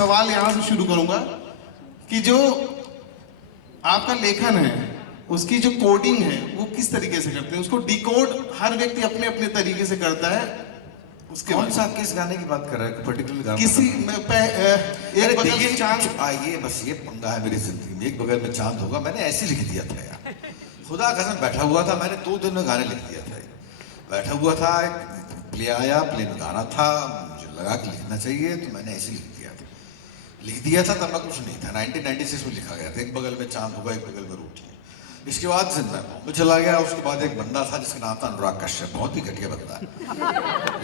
सवाल यहां से शुरू करूंगा कि जो आपका लेखन है उसकी जो कोडिंग है वो किस तरीके से करते हैं? उसको डिकोड हर व्यक्ति अपने अपने तरीके से करता है। उसके कौन सा किस गाने की बात कर रहा है? पर्टिकुलर गाना किसी एक बगल में चांद। ये बस ये पंगा है मेरी जिंदगी में, एक बगल में चांद होगा मैंने ऐसे लिख दिया था यार। खुदा कसम बैठा हुआ था, मैंने 2 दिन में गाने लिख दिया था। बैठा हुआ था, प्ले आया, प्ले में गाना था, मुझे लगा कि लिखना चाहिए तो मैंने ऐसे लिख दिया था। तब मैं कुछ नहीं था, 1996 में लिखा गया था। एक बगल में चांद होगा एक बगल में रोटी। इसके बाद से मैं बॉम्बे चला गया। उसके बाद एक बंदा था जिसका नाम था अनुराग कश्यप, बहुत ही घटिया बंदा है,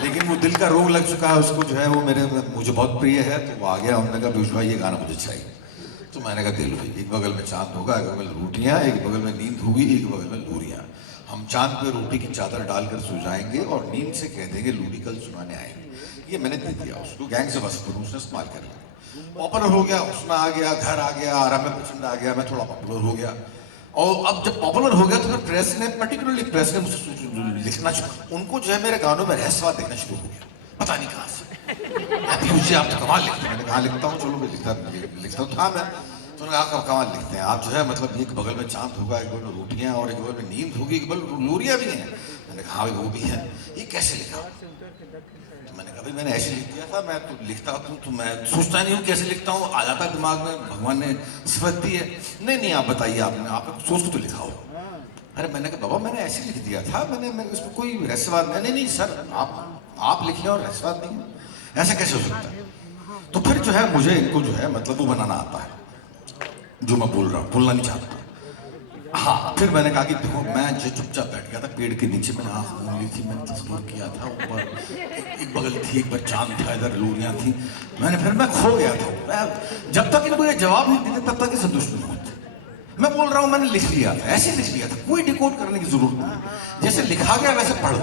लेकिन वो दिल का रोग लग चुका है उसको, जो है वो मुझे बहुत प्रिय है। तो वो आ गया, उन्होंने कहा पीयूष भाई ये गाना मुझे चाहिए। तो मैंने कहा दिल भाई, एक बगल में चांद होगा एक बगल रोटियां, एक बगल में नींद होगी एक बगल में लूरियां। हम चांद पे रोटी की चादर डालकर सो जाएंगे और नींद से कह देंगे लूरी कल सुनाने आएंगे। ये मैंने दे दिया उसको, गैंग से बस करूँ, उसने इस्तेमाल कर लिया। पॉपुलर हो गया, उसमें आ गया, घर आ गया, आराम में प्रचंड आ गया, मैं थोड़ा पॉपुलर हो गया। और अब जब पॉपुलर हो गया तो फिर प्रेस ने, पर्टिकुलरली प्रेस ने मुझसे लिखना शुरू, उन्नको जो है मेरे गानों में रहस्यवाद देखना शुरू हो गया, पता नहीं कहाँ से। पीयूष जी आप तो कमाल लिखते हैं। मैंने कहा लिखता हूँ, चलो मैं लिखता हूँ था मैं। तो उन्होंने कहा कमाल लिखते हैं आप, जो है मतलब एक बगल में चांद होगा एक बगल में रोटियां और एक बगल में नींद होगी एक बगल में लूरियां भी हैं। मैंने कहा हाँ वो भी है, ये कैसे लिखा? तो मैंने कहा भाई मैंने ऐसे लिख दिया था, मैं तो लिखता हूँ तो मैं सोचता नहीं हूँ कैसे लिखता हूँ, आ जाता दिमाग में, भगवान ने सिफत दी है। नहीं आप बताइए, आपने सोच के तो लिखा हो। अरे मैंने कहा बाबा मैंने ऐसे लिख दिया था, मैंने उसमें कोई रहस्यवाद नहीं सर, आप लिख लें और रहस्यवाद नहीं, ऐसा कैसे हो सकता है? तो फिर जो है मुझे इनको जो है मतलब वो बनाना आता है जो मैं बोल रहा हूँ, बोलना नहीं चाहता। हाँ, फिर मैंने कहा कि देखो मैं जो चुपचाप बैठ गया था पेड़ के नीचे, मैंने आँख मूंद ली थी, मैंने तस्वीर किया था ऊपर एक बगल थी, एक बार चांद था, इधर लूरियाँ थी। मैं खो गया था। मैं जब तक इनको ये जवाब नहीं देते तब तक ये संतुष्ट नहीं होते। मैं बोल रहा हूँ मैंने लिख लिया था, ऐसे लिख लिया था, कोई डिकोड करने की जरूरत नहीं, जैसे लिखा गया वैसे पढ़ो।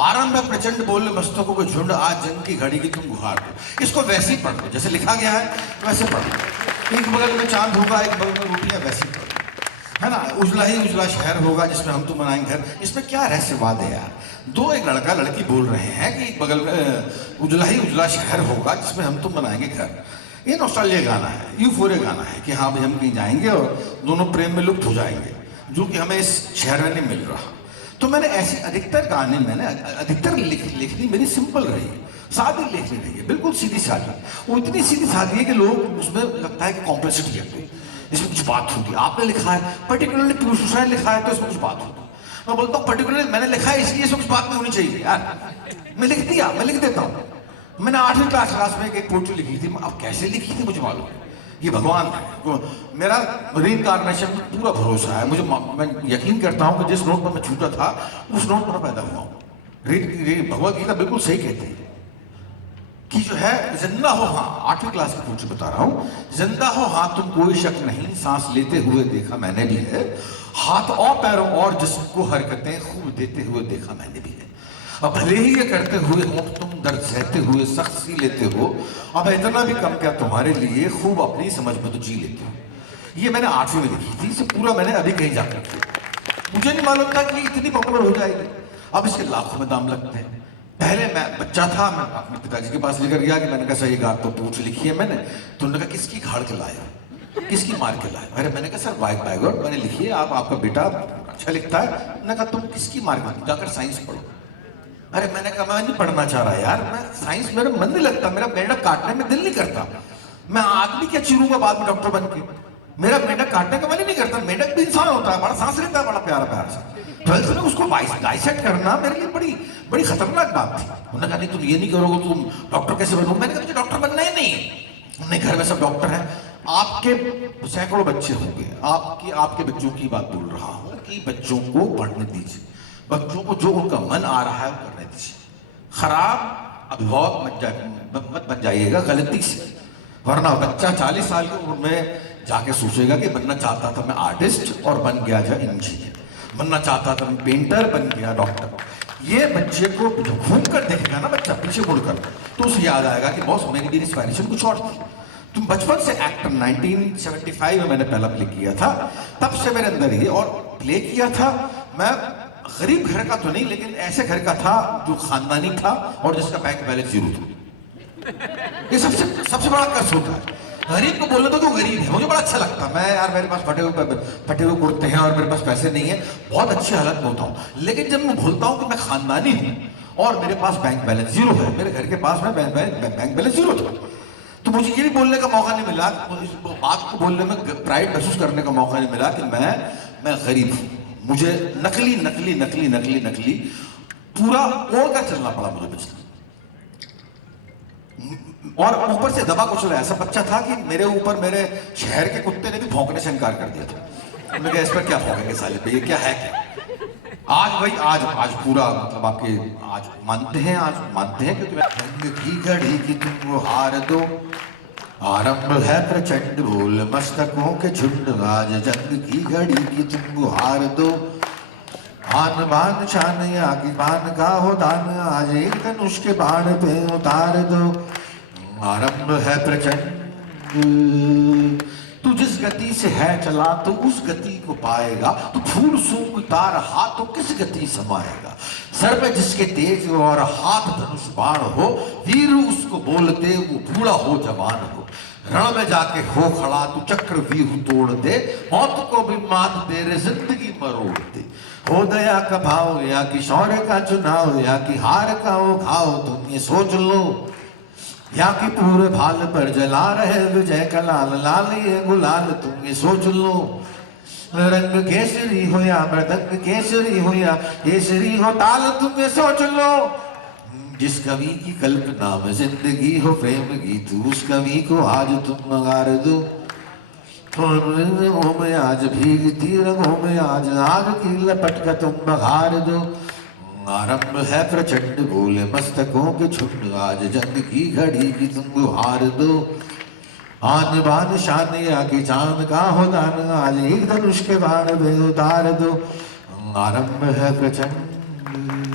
आरंभ में प्रचंड बोले मस्तकों को झुंड, आज जंग की घड़ी की तुम गुहार दो। इसको वैसे ही पढ़ लो, जैसे लिखा गया है वैसे पढ़ लो। एक बगल में चांद होगा एक बगल में रोटियां, वैसे ही पढ़ लो, है ना। उजला ही उजला शहर होगा जिसमें हम तुम बनाएंगे घर। इसमें क्या रहस्यवाद है यार? एक लड़का लड़की बोल रहे हैं कि एक बगल में उजला ही उजला शहर होगा जिसमें हम तुम बनाएंगे घर। ये नॉस्टैल्जिया गाना है, यूफोरिया गाना है कि हाँ भाई हम कहीं जाएंगे और दोनों प्रेम में लुप्त हो जाएंगे, जो कि हमें इस शहर में नहीं मिल रहा। तो मैंने ऐसे अधिकतर गाने, मैंने अधिकतर लिखनी मेरी सिंपल रही, सादी लिखनी रही है, बिल्कुल सीधी सादी। वो इतनी सीधी सादी है कि लोग उसमें लगता है कि कॉम्प्लेक्सिटी है, इसमें कुछ बात होगी। आपने लिखा है पर्टिकुलरली पीयूष ने लिखा है तो इसमें कुछ बात होगी। मैं बोलता हूँ पर्टिकुलरली मैंने लिखा है इसलिए इसमें कुछ बात नहीं होनी चाहिए यार। मैं लिख देता हूँ। मैंने 8वीं क्लास में एक पोएट्री लिखी थी, अब कैसे लिखी थी मुझे मालूम है, ये भगवान है। मेरा रीइंकार्नेशन पर पूरा भरोसा है मुझे, मैं यकीन करता हूँ कि जिस नोट पर मैं छूटा था उस नोट पर पैदा हुआ हूँ। भगवद गीता बिल्कुल सही कहती है कि जो है जिंदा हो, हाँ 8वीं क्लास की पोएट्री बता रहा हूँ, जिंदा हो हाँ तुम कोई शक नहीं, सांस लेते हुए देखा मैंने भी है, हाथ और पैरों और जिस्म को हरकतें खूब देते हुए देखा मैंने भी है। अब भले ही ये करते हुए हो तुम दर्द सहते हुए सख्त सी लेते हो, अब इतना भी कम क्या तुम्हारे लिए, खूब अपनी समझ में तो जी लेते हो। ये मैंने 8वीं में लिखी थी, इसे पूरा मैंने अभी कहीं जाकर किया। मुझे नहीं मालूम था कि इतनी पॉपुलर हो जाएगी। अब इसके लाखों में दाम लगते हैं। पहले मैं बच्चा था, मैं अपने पिताजी के पास लेकर गया कि मैंने कहा सर ये गात तो पोएट्री लिखी है मैंने। तो उन्होंने कहा किसकी घाड़ के लाए, किसकी मार के लाए? अरे मैंने कहा सर बाय गॉड मैंने लिखी है, आपका बेटा अच्छा लिखता है। उन्होंने कहा तुम किसकी मार के, जाकर साइंस पढ़ो। अरे मैंने कहा मैं नहीं पढ़ना चाह रहा यार, मैं साइंस मेरा मन नहीं लगता, मेरा मेंढक काटने में दिल नहीं करता। मैं आदमी क्या चिरूंगा बाद में डॉक्टर बन के, मेरा मेंढक काटने का मन ही नहीं करता। मेंढक भी इंसान होता है, बड़ा सांस लेता है, बड़ा प्यारा सा। 12th में उसको डाइसेक्ट करना मेरे लिए बड़ी खतरनाक बात थी। उन्होंने कहा नहीं तुम ये नहीं करोगे तुम डॉक्टर कैसे बनोगे? मैंने कहा मुझे डॉक्टर बनना ही नहीं है। उन्हें घर में सब डॉक्टर हैं, आपके सैकड़ों बच्चे होंगे, आपके बच्चों की बात बोल रहा हूँ कि बच्चों को पढ़ने दीजिए, बच्चों को जो उनका मन आ रहा है वो करने दीजिए। खराब अभिभावक मत बन जाइएगा गलती से, वरना बच्चा 40 साल की उम्र में जाके सोचेगा कि बनना चाहता था मैं आर्टिस्ट और बन गया जो इंजीनियर, बनना चाहता था मैं पेंटर बन गया डॉक्टर। ये बच्चे को घूम कर देखेगा ना बच्चा पीछे मुड़कर, तो उसे याद आएगा कि बॉस मेरी भी इंस्पिरेशन कुछ और थी। तुम बचपन से एक्टर, 1975 में मैंने पहला प्ले किया था, तब से मेरे अंदर ये, और प्ले किया था मैं गरीब घर का तो नहीं, लेकिन ऐसे घर का था जो खानदानी था और जिसका बैंक बैलेंस जीरो था। ये सबसे सबसे बड़ा कर्ज होता है। गरीब को बोलने दो कि वो गरीब है, मुझे बड़ा अच्छा लगता है। मैं यार मेरे पास फटे हुए कुर्ते हैं और मेरे पास पैसे नहीं है, बहुत अच्छी हालत में होता हूँ। लेकिन जब मैं भूलता हूँ कि मैं खानदानी हूँ और मेरे पास बैंक बैलेंस जीरो है, मेरे घर के पास में बैंक बैलेंस जीरो था, तो मुझे ये भी बोलने का मौका नहीं मिला, इस बात को बोलने में प्राइड महसूस करने का मौका नहीं मिला कि मैं गरीब हूँ। मुझे नकली नकली नकली नकली नकली पूरा ओढ़ कर चलना पड़ा मुझे बचना। और ऊपर से दबा कुचला ऐसा बच्चा था कि मेरे ऊपर मेरे शहर के कुत्ते ने भी भौंकने से इनकार कर दिया था। मैं इस पर क्या भौंकेंगे साले पे, ये क्या है क्या। आज भाई आज पूरा मतलब आपके आज मानते हैं क्योंकि रंग की घड़ी की तुम हार दो, आरंभ है प्रचंड बोल मस्तकों के झुंड, आज जंग की घड़ी की तुम हार दो, आन बान शान या की बान का हो दान, आज एक धनुष के बाण पे उतार दो, आरंभ है प्रचंड। तू जिस गति से है चला तो उस गति को पाएगा, तू फूल सूंघता रहा तो किस गति समाएगा, सर पे जिसके तेज और हाथ धनुष बाण हो, वीर उसको बोलते वो बूढ़ा हो जवान हो, रण में जाके हो खड़ा तू चक्र व्यूह तोड़ दे, मौत को भी मात दे रे जिंदगी मरोड़ दे, हो दया का भाव या कि शौर्य का चुनाव या कि हार का वो घाव, तुम ये सोच लो, या कि पूरे भाल पर जला रहे विजय का लाल लाल ये गुलाल, तुम ये सोच लो, रंग केसरी हो या मृदंग केसरी हो या केसरी हो ताल, तुम ये सोच लो, जिस कवि की कल्पना में जिंदगी हो प्रेम गीत, उस कवि को आज तुम नगार दो, रंगों में आज भीगती रंगों में आज आग की लपट का तुम बघार दो, आरंभ है प्रचंड बोले मस्तकों के झुंड, आज जंग की घड़ी की तुम हार दो, आन बान शान या कि चांद का हो दान, आज एक धनुष के बाण पे उतार दो, आरंभ है प्रचंड।